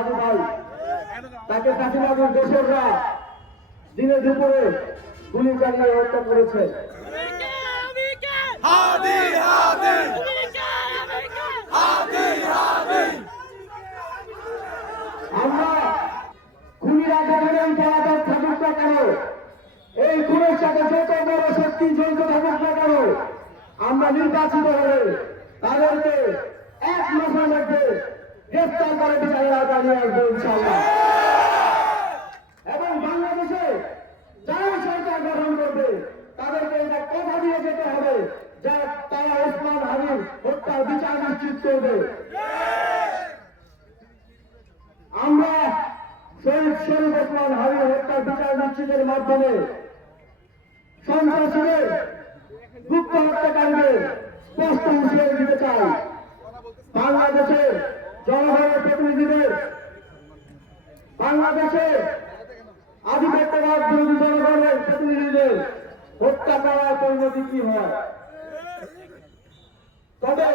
হাজি ভাই, তাকে কাশীবাবুর দোসররা দিনে দুপুরে গুলি চালিয়ে হত্যা করেছে। আমরা খুনিরা যেখানেই পলাতক থাকুক না কেন, এই খুনের সাথে যত বড় শক্তি জড়িত থাকুক না কেন, আমরা নির্বাচিত হলে তাদেরকে 1 মাসের মধ্যে গ্রেফতার করে বিচারের আওতায় নিয়ে আসবো ইনশাআল্লাহ। এবং বাংলাদেশে যারা সরকার গঠন করবে তাদেরকে এটা কথা দিয়ে যেতে হবে যে তারা ওসমান হাদির হত্যার বিচার নিশ্চিত করবে। আমরা শহীদ শরীফ ওসমান হাদির হত্যার বিচার নিশ্চিতের মাধ্যমে সন্ত্রাসীদের গুপ্ত হত্যাকারীদের স্পষ্ট হুঁশিয়ারি দিতে চাই। বাংলাদেশের জনগণের প্রতিনিধিদের, বাংলাদেশের আধিপত্যবাদ বিরোধী জনগণের প্রতিনিধিদের হত্যা করার পরিণতি কি হয়। তবে